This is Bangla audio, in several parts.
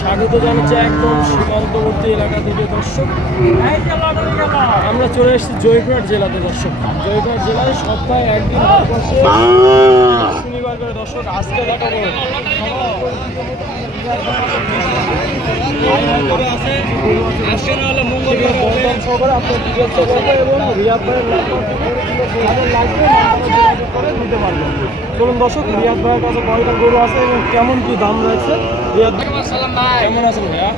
স্বাগত জানাচ্ছি একদম সীমান্তবর্তী এলাকা থেকে দর্শক। আমরা চলে এসেছি জয়পুরহাট জেলাতে দর্শক। জয়পুরহাট জেলায় সপ্তাহে একদিন শনিবার করে দর্শক। আজকে দেখাবো চলুন দর্শক, রিয়াদ ভাইয়ের কাছে কয়টা গরু আছে এবং কেমন কি দাম রয়েছে। রিয়াদ ভাই কেমন আছেন ভাইয়া?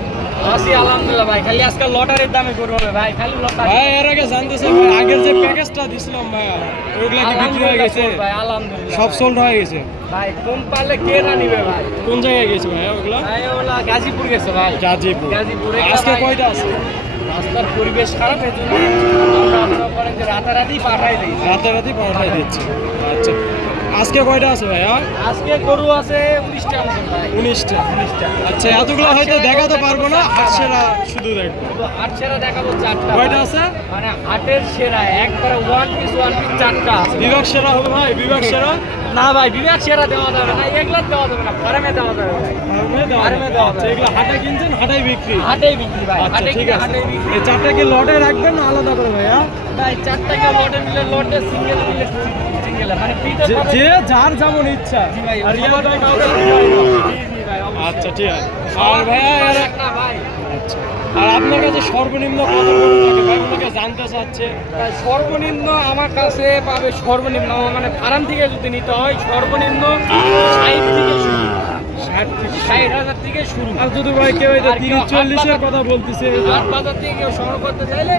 আছি আলহামদুলিল্লাহ ভাই। খালি আজকাল লটারির দামে গরু হবে ভাই, খালি লটারি ভাই। এর আগে জানতেছেন ভাই, আগের যে প্যাকেজটা দিছিলাম ভাইয়া ওইগুলা কি বিক্রি হয়ে গেছে? ভাই আলহামদুলিল্লাহ সব সোল্ড হয়ে গেছে ভাই। কোন পারলে কে না নিবে ভাই? কোন জায়গায় গেছে ভাইয়া ওগুলা? ভাই ওগুলা গাজীপুর গেছে ভাই। গাজীপুরে আজকে কয়টা আছে? রাস্তার পরিবেশ খারাপ, এই জন্য আমরা আপনার পরে যে রাতারাতি পাঠাই দিই। রাতারাতি পাঠাই দিচ্ছি। আচ্ছা, আজকে কয়টা আছে ভাইয়া? আজকে গরু আছে 19টা মতন ভাই। 19টা। আচ্ছা, এতগুলো হয়তো দেখাতে পারবো না, হাট সেরা শুধু দেখবো। হাট সেরা দেখাবো 4টা। কয়টা আছে? মানে হাটের সেরা একবারে ওয়ান পিস 4টা আছে। বিভাগ সেরা হবে ভাই? বিভাগ সেরা না ভাই, বিভাগ সেরা দেওয়া যাবে না, এগুলো দেওয়া যাবে না, ফার্মে দেওয়া যাবে ভাই। ফার্মে দেওয়া যাবে। এগুলো হাটে কিনছেন, হাটেই বিক্রি? হাটেই বিক্রি ভাই। আচ্ছা হাটে ঠিক কিনে আছে। হাটেই বিক্রি এই 4টা কি লটে রাখবেন না আলাদা করে ভাইয়া? ভাই। 4টাকে লটে মিলে লটে, সিঙ্গেল মিলে সিঙ্গেল, মানে ফ্রিতে যে যার যেমন ইচ্ছা। জি ভাই। আর রিয়াদ ভাই কাউকে জি ভাই। আচ্ছা ঠিক আছে। আর ভাইয়া না ভাই, আচ্ছা, আর আপনার কাছে সর্বনিম্ন কত গরু থাকে ভাই? ওনাকে জানতে চাচ্ছে। ভাই সর্বনিম্ন আমার কাছে পাবে, সর্বনিম্ন মানে ফার্ম থেকে যদি নিতে হয় সর্বনিম্ন 60 থেকে শুরু। 60,000 থেকে শুরু। আর যদি ভাই কেউ এটা আর কেউ 30-40-এর কথা বলতেছে, হাট বাজার থেকে কেউ সংগ্রহ করতে চাইলে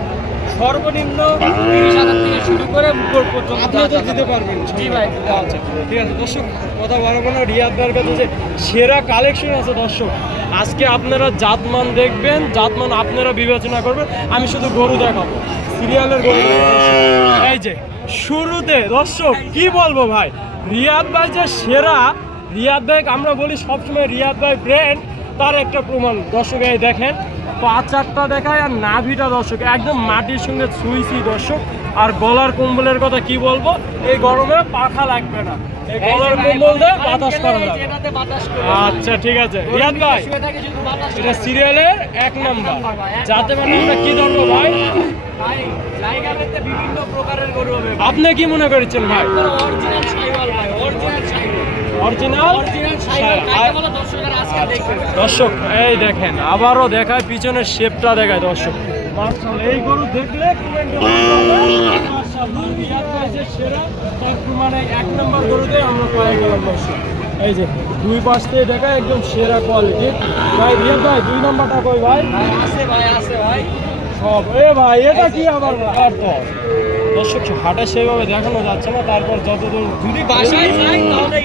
সর্বনিম্ন 30,000 থেকে শুরু করে উপর পর্যন্ত আপনি তো দিতে পারবেন। জি ভাই। আচ্ছা ঠিক আছে দর্শক, কথা বাড়াবো না। রিয়াদ ভাইয়ের কাছে যে সেরা কালেকশন আছে দর্শক, আজকে আপনারা জাতমান দেখবেন, জাতমান আপনারা বিবেচনা করবেন। আমি শুধু গরু দেখাবো, সিরিয়ালের গরু দেখাবো। এই যে শুরুতে দর্শক কি বলবো ভাই, রিয়াদ ভাই যে সেরা, রিয়াদ ভাই আমরা বলি সবসময় রিয়াদ ভাই ব্র্যান্ড, তার একটা প্রমাণ দর্শক। এই দেখেন পাঁচারটা দেখায়, আর নাভিটা দর্শক একদম মাটির সঙ্গে ছুঁইছি দর্শক। আর গলার কম্বলের কথা কি বলবো, এই গরমে পাখা লাগবে না, এই গলার কম্বল দিয়ে বাতাস করা যাবে। আচ্ছা ঠিক আছে রিয়াদ ভাই, এটা সিরিয়ালের 1 নাম্বার। যাতে মানে আমরা কি ধরবো ভাই? বিভিন্ন প্রকারের গরু হবে। আপনি কি মনে করছেন ভাই? অরিজিনাল শাইওয়াল ভাই, অরিজিনাল শাইওয়াল। অরিজিনাল দর্শক এই দেখেন, আবারও দেখায় পিছনের শেপটা দেখায় দর্শক। মাশাআল্লাহ, এই গরু দেখলে সেরা, তার প্রমাণে 1 নম্বর গরুতে আমরা পেয়ে গেলাম দর্শক। এই যে দুই পাশ থেকে দেখায় একদম সেরা কোয়ালিটি। ভাই রিয়াদ ভাই 2 নম্বরটা কই ভাই? আছে ভাই, আছে ভাই সব। এ ভাই এটা কি আবার আর তো দর্শক হাটে সেভাবে দেখানো যাচ্ছে না, তারপর যতদূর যদি বাসায় যাই তাহলে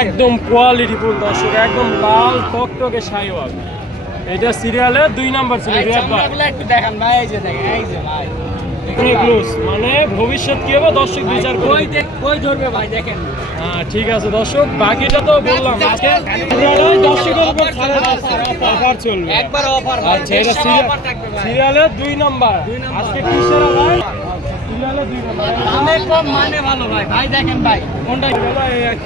একদম কোয়ালিটি ফুল দর্শক, একদম লাল টকটকে শাইওয়াল। এটা সিরিয়ালে 2 নাম্বার ছিল রিয়াদ ভাই। একটু দেখান ভাই, এই যে দেখেন, এই যে ভাই মানে ভবিষ্যৎ কি হবে দর্শক বিচার করে কই ধরবে ভাই দেখেন। হ্যাঁ ঠিক আছে দর্শক, বাকিটা তো বললাম আজকে দর্শকের উপর অফার চলবে, একবার অফার। আচ্ছা এটা সিরিয়ালে 2 নাম্বার। আজকে কি সেরা ভাই? সিরিয়ালে 2 নাম্বার, দামে কম মানে ভালো ভাই। ভাই দেখেন ভাই কোনটা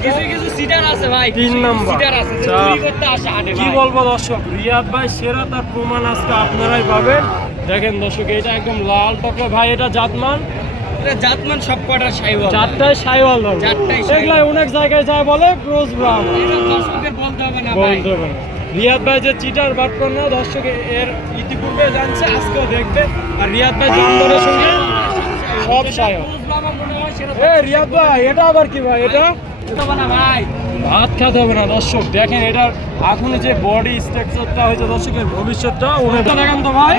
কিছু কিছু সিটার আছে ভাই, 3 নাম্বার সিটার আছে যে চুরি করতে আসে হাটে। কি বলবো দর্শক, রিয়াদ ভাই সেরা, তার প্রমাণ আজকে আপনারাই পাবেন। দেখেন দর্শক, এটা একদম লাল টকলে ভাই, এটা জাতমান। এটা জাতমান সব কটা শাইওয়াল, 4টাই শাইওয়াল ধরবে। 4টাই এগুলাই অনেক জায়গায় যায় বলে ক্রস ব্রাউন, এটা দর্শকদের বলতে হবে না ভাই। বলতে হবে না। রিয়াদ ভাই যে চিটার বাটপার না দর্শক, এর ইতিপূর্বে জানছে, আজকেও দেখবে। আর রিয়াদ ভাই জামদারের সঙ্গে সব শাইওয়াল। আমার মনে হয় সেটা এ রিয়াদ ভাই এটা আবার কি ভাই? এটা হবে না ভাই, ভাত খেতে হবে না দর্শক। দেখেন এটার এখন যে বডি স্ট্রাকচারটা হয়েছে দর্শকের ভবিষ্যৎটা উনি দেখেন তো ভাই।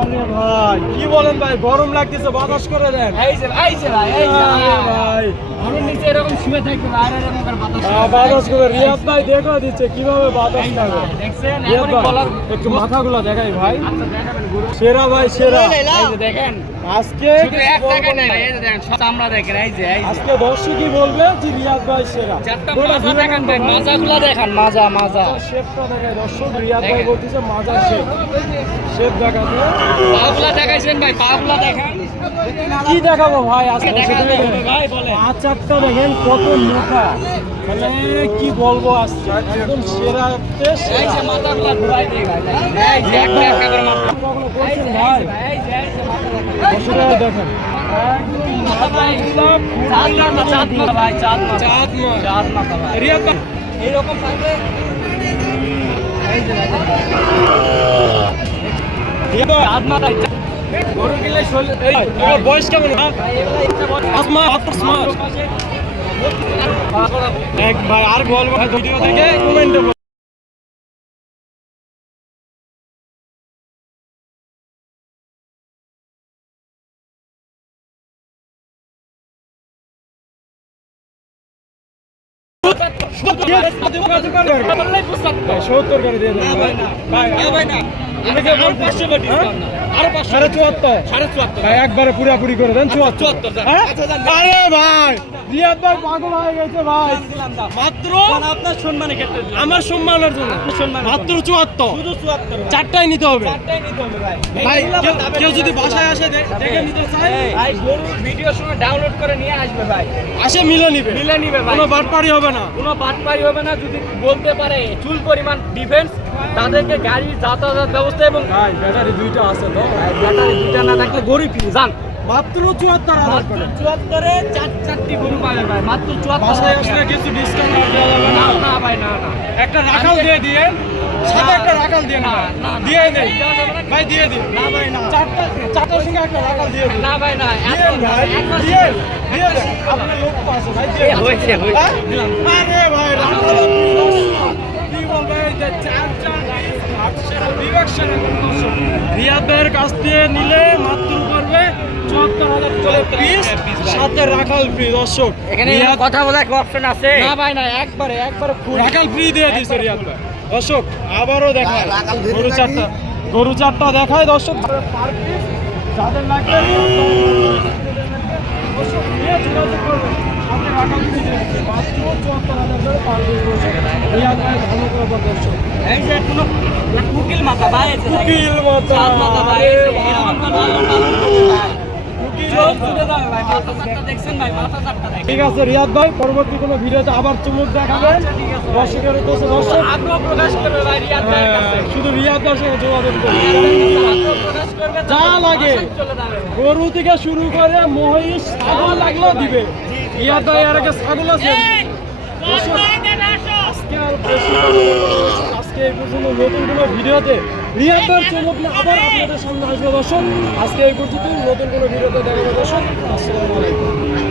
আরে ভাই কি বলেন ভাই, গরম লাগতেছে, বাতাস করে দেন। এই যে ভাই, এই যে ভাই আমি নিচে এরকম শুয়ে থাকবে আর এরকম করে বাতাস বাতাস করে রিয়াদ ভাই দেখো দিচ্ছে কিভাবে বাতাস লাগে। দেখছেন রিয়াদ এখনই ভাই, বলার। একটু মাথাগুলো দেখাই ভাই। আচ্ছা দেখাবেন গুরু, সেরা ভাই সেরা। এই যে দেখেন আজকে শুধু এক টাকা নাই ভাই, এই যে দেখেন সব চামড়া দেখেন, এই যে আজকে দর্শকই বলবে যে রিয়াদ ভাই সেরা। চারটা মাজা দেখেন ভাই, মাজাগুলো দেখেন, মাজা শেপটা দেখায় দর্শক, রিয়াদ ভাই বলতেছে মাজার শেপ, শেপ দেখাতে। পাগুলা দেখাইছেন ভাই, পাগুলা দেখেন। কি দেখাবো ভাই? আজকে দেখাতে হবে ভাই, বলেন। 5-4টা দেখেন কত মোটা, মানে কি বলবো, আজকে একদম সেরা এই যে মাথাগুলো ঘুরাই দিয়ে ভাই, এই যে একটা একটা করে মাথা কখনো করছেন ভাই? এই যে মাথা বছরে দেখেন চাঁদ মাথা ভাই, চাঁদ মাথা, চাঁদ মাথা। চাঁদ মাথা ভাই, রিয়াদ ভাই, এইরকম থাকবে। এই যে দেখেন রিয়াদ ভাই, চাঁদ মাথা, গরু কিনলে এই তোমার বয়স কেমন? হ্যাঁ? ভাই এগুলো ইচ্ছা করে 5 মাস, 8 মাস। এক ভাই আর বলবো ভাই, ভিডিও দেখে কমেন্টে বললেই বুঝতে 70 করে দিয়ে দেন ভাই। ভাই ভাই না, এদিকে আরো 500 করে ডিসকাউন্ট না, আরো 500 সাড়ে 74। 74 ভাই একবারে পুরাপুরি করে দেন 74। 74 হ্যাঁ? আচ্ছা যান, আরে ভাই রিয়াদ ভাই পাগল হয়ে গেছে ভাই, দিলাম দাম মাত্র আপনার সম্মানের ক্ষেত্রে দিলাম। আমার সম্মানের জন্য সম্মানের মাত্র 74। শুধু 74 চারটাই নিতে হবে চারটাই নিতে হবে ভাই। ভাই। এগুলো কেউ- দামে কেউ যদি নিতে হবে। বাসায় আসে দেখে নিতে চায়, ভাই গরুর ভিডিও সঙ্গে ডাউনলোড করে নিয়ে আসবে ভাই, আসে মিলে নিবে, মিলে নিবে ভাই, কোনো বাটপারি হবে না। কোনো বাটপারি হবে না। যদি বলতে পারে চুল পরিমাণ ডিফেন্স, তাদেরকে গাড়ির যাতায়াত ব্যবস্থা এবং ভাই ব্যাটারি দুইটা আছে তো, ব্যাটারি দুইটা না থাকলে গরু ফ্রি যান। মাত্র 74,000 করে। 74-এ চারটি গরু পাবে ভাই, মাত্র 74 বাসায় আসলে কিছু ডিসকাউন্ট দেওয়া যাবে না। না ভাই, না না একটা রাখাল দিয়ে দিয়ে, সাথে একটা রাখাল দিয়ে না, দিয়ে দেন ভাই, দিয়ে দিন। না ভাই না, চারটার সঙ্গে একটা রাখাল দিয়ে দিন। না ভাই না, দিয়েন ভাই, দিয়েন, দিয়ে দেন। আপনার লোক তো আছে ভাই, দিয়ে দেন। হয়েছে হ্যাঁ? আরে ভাই রাখাল কি বলবো, এই যে রিয়াদ ভাইয়ের কাছ থেকে নিলে মাত্র পড়বে 74,000 করে পিস, সাথে রাখাল ফ্রি। দর্শক এখানে রিয়াদ কথা বলার অপশন আছে না ভাই, না একবারে ফুল রাখাল ফ্রি দিয়ে দিয়েছে রিয়াদ ভাই। দর্শক আবারও দেখায় গরু চারটা দেখায় দর্শক, পার পিস যাদের লাগবে দর্শক নিয়ে যোগাযোগ করবেন। আপনি রাখাল ফ্রি দিয়ে দিচ্ছে মাত্র 74,000 করে পার পিস। দর্শক রিয়াদ ভাই ভালো করে বল দর্শক, এই যে কোনো কুকিল মাথা ভাই, এই যে দেখেন। উকিল মতো চাঁদ মাথা ভাই, এই যে এরকম করে লালন পালন করবে ভাই। উকিল চোখ মতো। ছুটে যাবে ভাই, মাথা চারটা দেখছেন ভাই, মাথা চারটা দেখেন। ঠিক আছে রিয়াদ ভাই, পরবর্তী কোনো ভিডিওতে আবার চুমুক দেখাবেন দর্শকের উদ্দেশ্যে। দর্শক আগ্রহ প্রকাশ করবে ভাই রিয়াদ ভাইয়ের কাছে। শুধু রিয়াদ ভাইয়ের সঙ্গে যোগাযোগ করুন। আগ্রহ প্রকাশ করবে, যা লাগে বাসায় চলে যাবে ভাই। গরু থেকে শুরু করে মহিষ ছাগল লাগলেও দিবে। রিয়াদ ভাই আর আগে ছাগল আছে। দর্শক, আজকে আর বেশি কথা বলবো না দর্শক। আজকে এই পর্যন্ত নতুন কোনো ভিডিওতে রিয়াদ ভাইয়ের চমক নিয়ে আবার আপনাদের সামনে আসবে দর্শক। আজকে এই পর্যন্ত নতুন কোনো ভিডিওতে দেখাবো দর্শক। আসসালামু আলাইকুম।